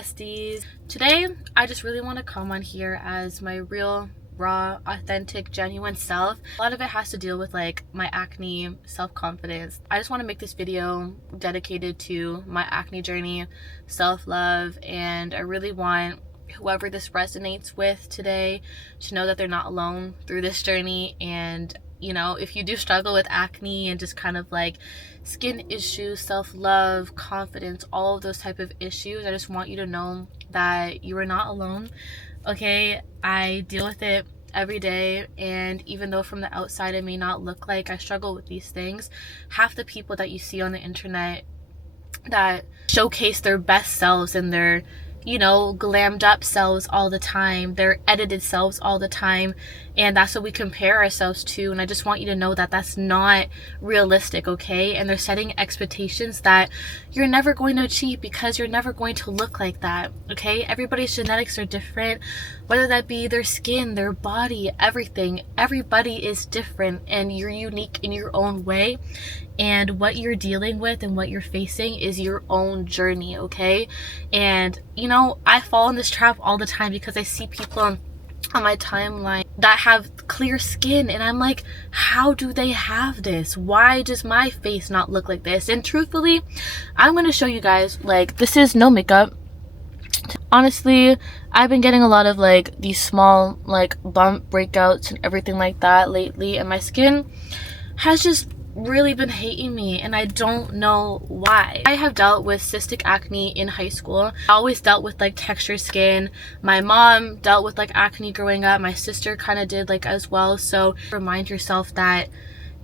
besties. Today I just really want to come on here as my real, raw, authentic, genuine self. A lot of it has to deal with like my acne, self-confidence. I just want to make this video dedicated to my acne journey, self-love, and I really want whoever this resonates with today to know that they're not alone through this journey. And you know, if you do struggle with acne and just kind of like skin issues, self-love, confidence, all of those type of issues, I just want you to know that you are not alone. Okay, I deal with it every day, and even though from the outside it may not look like I struggle with these things, half the people that you see on the internet that showcase their best selves and their, you know, glammed up selves all the time, their edited selves all the time, and that's what we compare ourselves to. And I just want you to know that that's not realistic, okay? And they're setting expectations that you're never going to achieve because you're never going to look like that, okay? Everybody's genetics are different, whether that be their skin, their body, everything. Everybody is different, and you're unique in your own way. And what you're dealing with and what you're facing is your own journey, okay? And you know, I fall in this trap all the time because I see people on my timeline that have clear skin, and I'm like, how do they have this? Why does my face not look like this? And truthfully, I'm going to show you guys, like, this is no makeup. Honestly, I've been getting a lot of like these small like bump breakouts and everything like that lately, and my skin has just really been hating me, and I don't know why. I have dealt with cystic acne in high school. I always dealt with like textured skin. My mom dealt with like acne growing up. My sister kind of did like as well. So remind yourself that,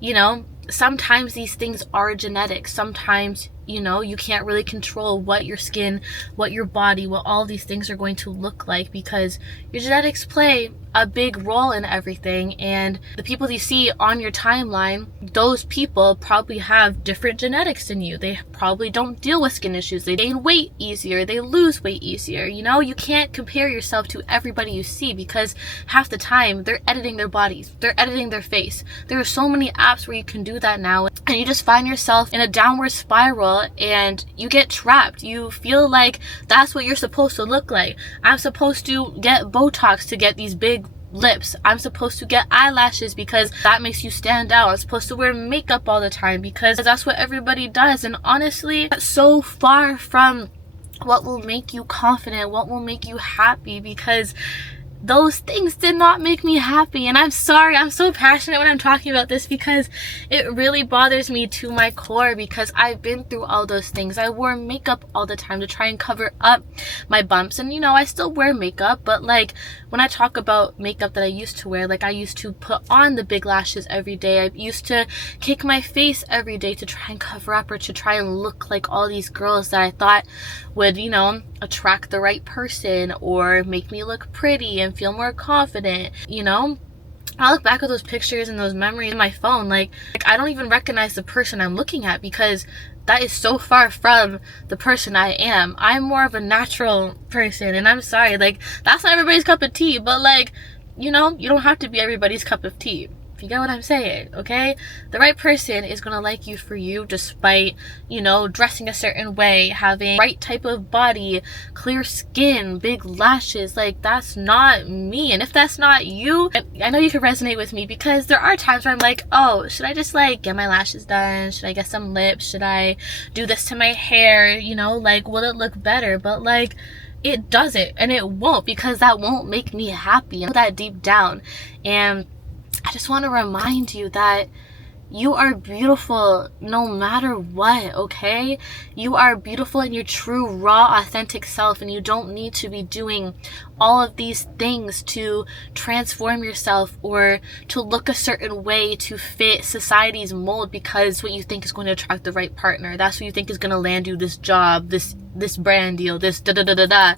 you know, sometimes these things are genetic. Sometimes, you know, you can't really control what your skin, what your body, what all these things are going to look like, because your genetics play a big role in everything. And the people you see on your timeline, those people probably have different genetics than you. They probably don't deal with skin issues. They gain weight easier. They lose weight easier. You know, you can't compare yourself to everybody you see, because half the time they're editing their bodies. They're editing their face. There are so many apps where you can do that now, and you just find yourself in a downward spiral and you get trapped. You feel like that's what you're supposed to look like. I'm supposed to get Botox to get these big lips. I'm supposed to get eyelashes because that makes you stand out. I'm supposed to wear makeup all the time because that's what everybody does. And honestly, that's so far from what will make you confident, what will make you happy, because those things did not make me happy. And I'm sorry, I'm so passionate when I'm talking about this because it really bothers me to my core, because I've been through all those things. I wore makeup all the time to try and cover up my bumps, and you know, I still wear makeup, but like when I talk about makeup that I used to wear, like I used to put on the big lashes every day. I used to cake my face every day to try and cover up, or to try and look like all these girls that I thought would, you know, attract the right person or make me look pretty and feel more confident. You know, I look back at those pictures and those memories in my phone, like I don't even recognize the person I'm looking at, because that is so far from the person I am. I'm more of a natural person, and I'm sorry, like that's not everybody's cup of tea, but like, you know, you don't have to be everybody's cup of tea. If you get what I'm saying, okay? The right person is gonna like you for you, despite, you know, dressing a certain way, having right type of body, clear skin, big lashes. Like, that's not me. And if that's not you, I know you can resonate with me, because there are times where I'm like, oh, should I just like get my lashes done? Should I get some lips? Should I do this to my hair? You know, like, will it look better? But like, it doesn't, and it won't, because that won't make me happy. I know that deep down. And I just want to remind you that you are beautiful no matter what, okay? You are beautiful in your true, raw, authentic self, and you don't need to be doing all of these things to transform yourself or to look a certain way to fit society's mold, because what you think is going to attract the right partner, that's what you think is going to land you this job, this brand deal, this da-da-da-da-da.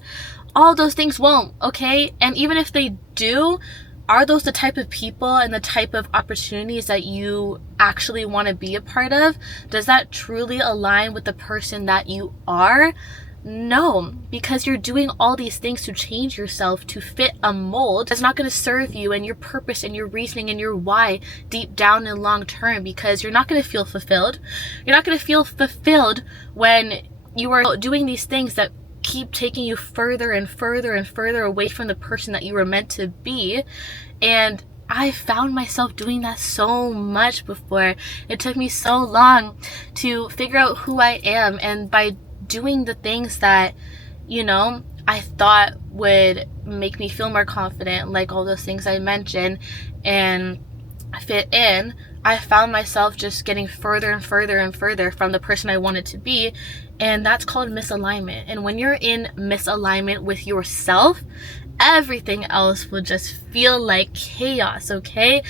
All those things won't, okay? And even if they do, are those the type of people and the type of opportunities that you actually want to be a part of? Does that truly align with the person that you are? No, because you're doing all these things to change yourself to fit a mold that's not going to serve you and your purpose and your reasoning and your why deep down and long term, because you're not going to feel fulfilled. You're not going to feel fulfilled when you are doing these things that keep taking you further and further and further away from the person that you were meant to be. And I found myself doing that so much before. It took me so long to figure out who I am, and by doing the things that, you know, I thought would make me feel more confident, like all those things I mentioned, and fit in, I found myself just getting further and further and further from the person I wanted to be. And that's called misalignment. And when you're in misalignment with yourself, everything else will just feel like chaos, okay?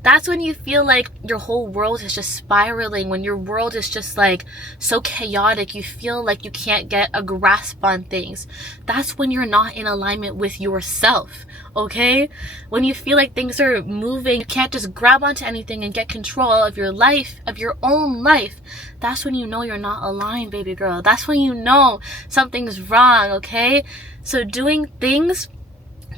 That's when you feel like your whole world is just spiraling, when your world is just like so chaotic, you feel like you can't get a grasp on things. That's when you're not in alignment with yourself, okay? When you feel like things are moving, you can't just grab onto anything and get control of your life, of your own life. That's when you know you're not aligned, baby girl. That's when you know something's wrong, okay? So doing things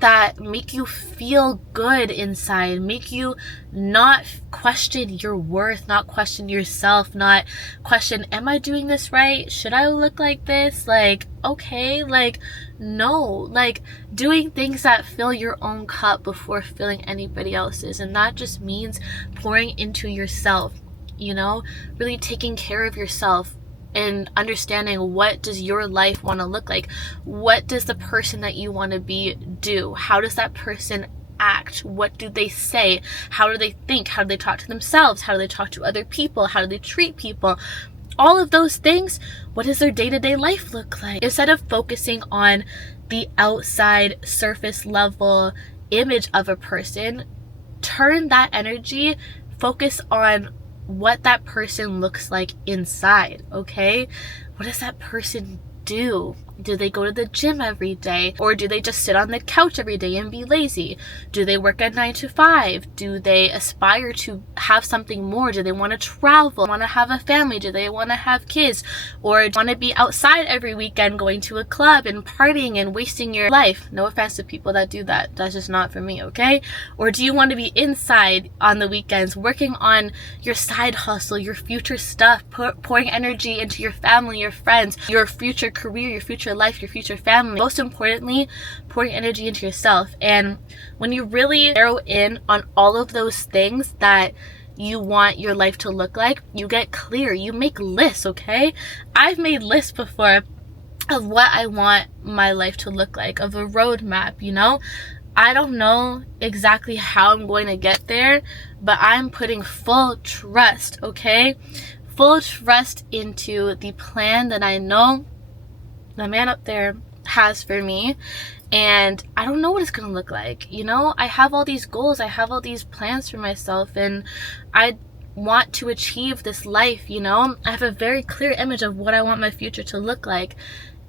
that make you feel good inside, make you not question your worth, not question yourself, not question, am I doing this right? Should I look like this? Like, okay, like, no, like doing things that fill your own cup before filling anybody else's. And that just means pouring into yourself, you know, really taking care of yourself, and understanding, what does your life want to look like? What does the person that you want to be do? How does that person act? What do they say? How do they think? How do they talk to themselves? How do they talk to other people? How do they treat people? All of those things, what does their day-to-day life look like? Instead of focusing on the outside surface level image of a person, turn that energy, focus on what that person looks like inside, okay? What does that person do? Do they go to the gym every day? Or do they just sit on the couch every day and be lazy? Do they work at 9 to 5? Do they aspire to have something more? Do they want to travel? Want to have a family? Do they want to have kids? Or want to be outside every weekend going to a club and partying and wasting your life? No offense to people that do that. That's just not for me, okay? Or do you want to be inside on the weekends working on your side hustle, your future stuff, pouring energy into your family, your friends, your future career, your future life, your future family? Most importantly, pouring energy into yourself. And when you really narrow in on all of those things that you want your life to look like, you get clear, you make lists, okay? I've made lists before of what I want my life to look like, of a roadmap, you know? I don't know exactly how I'm going to get there, but I'm putting full trust, okay? Full trust into the plan that I know the man up there has for me. And I don't know what it's gonna look like, you know? I have all these goals, I have all these plans for myself, and I want to achieve this life, you know? I have a very clear image of what I want my future to look like,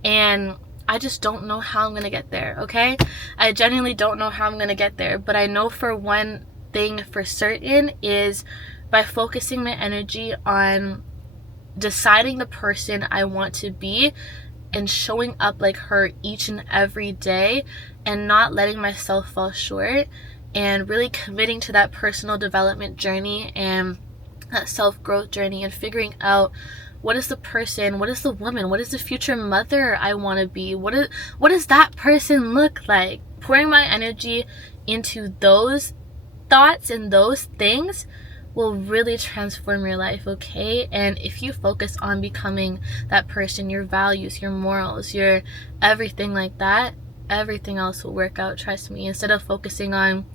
and I just don't know how I'm gonna get there, okay? I genuinely don't know how I'm gonna get there, but I know for one thing for certain is by focusing my energy on deciding the person I want to be and showing up like her each and every day, and not letting myself fall short, and really committing to that personal development journey and that self-growth journey, and figuring out what is the person, what is the woman, what is the future mother I want to be, what does that person look like? Pouring my energy into those thoughts and those things will really transform your life, okay? And if you focus on becoming that person, your values, your morals, your everything like that, everything else will work out, trust me. Instead of focusing on,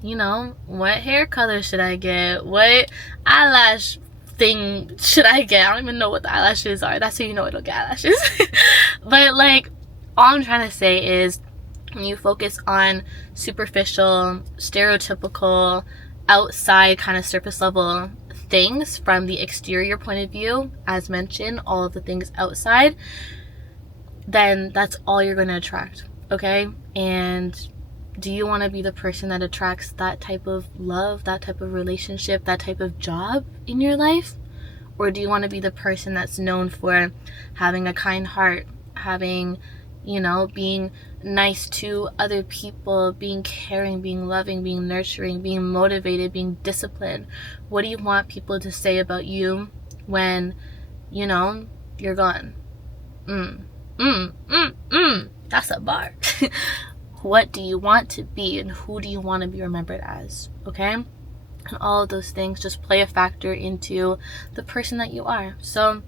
you know, what hair color should I get? What eyelash thing should I get? I don't even know what the eyelashes are. That's how you know it'll get eyelashes. But like, all I'm trying to say is, when you focus on superficial, stereotypical, outside kind of surface level things from the exterior point of view, as mentioned, all of the things outside, then that's all you're going to attract, okay? And do you want to be the person that attracts that type of love, that type of relationship, that type of job in your life? Or do you want to be the person that's known for having a kind heart, having, you know, being nice to other people, being caring, being loving, being nurturing, being motivated, being disciplined? What do you want people to say about you when, you know, you're gone? That's a bar. What do you want to be, and who do you want to be remembered as? Okay? And all of those things just play a factor into the person that you are. So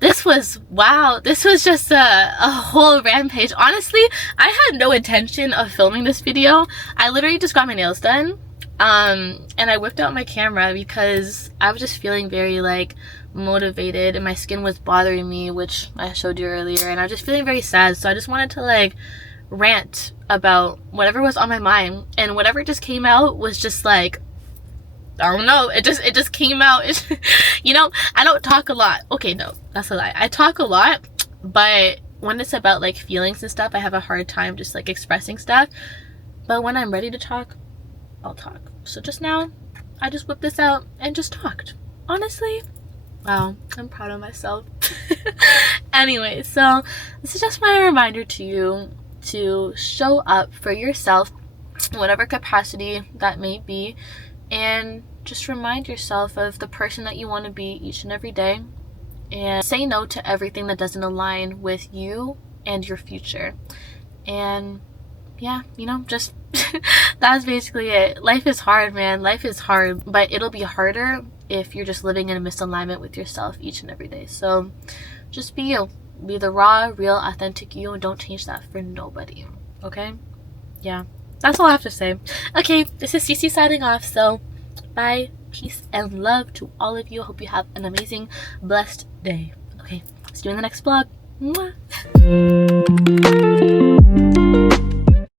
this was, wow, this was just a whole rampage. Honestly, I had no intention of filming this video. I literally just got my nails done, and I whipped out my camera because I was just feeling very like motivated, and my skin was bothering me, which I showed you earlier, and I was just feeling very sad. So I just wanted to like rant about whatever was on my mind, and whatever just came out was just like, I don't know, it just came out. You know, I don't talk a lot. Okay, no, that's a lie. I talk a lot, but when it's about like feelings and stuff, I have a hard time just like expressing stuff. But when I'm ready to talk, I'll talk. So just now, I just whipped this out and just talked. Honestly, wow, I'm proud of myself. Anyway, so this is just my reminder to you to show up for yourself, whatever capacity that may be, and just remind yourself of the person that you want to be each and every day, and say no to everything that doesn't align with you and your future. And yeah, you know, just that's basically it. Life is hard, man. Life is hard, but it'll be harder if you're just living in a misalignment with yourself each and every day. So just be you. Be the raw, real, authentic you, and don't change that for nobody. Okay? Yeah. That's all I have to say. Okay, this is Cece signing off. So bye, peace, and love to all of you. Hope you have an amazing, blessed day. Okay, see you in the next vlog. Mwah.